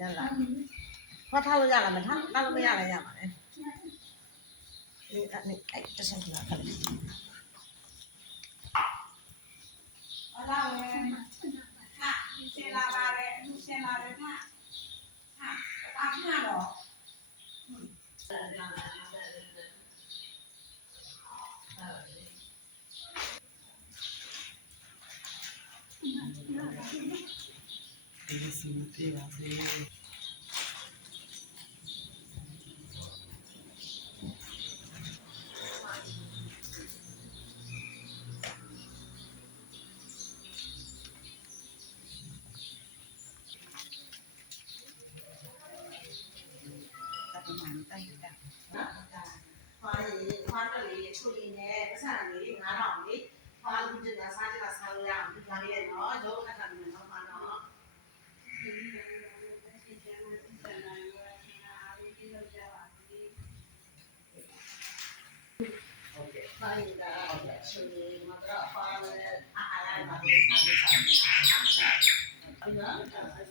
ရလားဖတ်ထားလို့ရလားမထားလို့မရလည်းရပါတယ်ဒီအဲ့တဆင်လာခက်အလားဝဲဟာရှင်းလာပါတယ်ရှင်းလာတယ်ဟာအခါတော့ဒီစီမပြေပါစေခွာတလေးချူလေးနဲ့ပတ်စံလေး9000လေးခွာလူကျတာစားကြတာစားလို့ရအောင်ဒီကလေးနော်ရုပ်အခါမျိုးတော့မှာနော်ဖိုင်ဒါချူလေးမှာတော့ခွာလဲအားရပါဘူးစားလို့စားလို့အဲ့ဒါចាំလား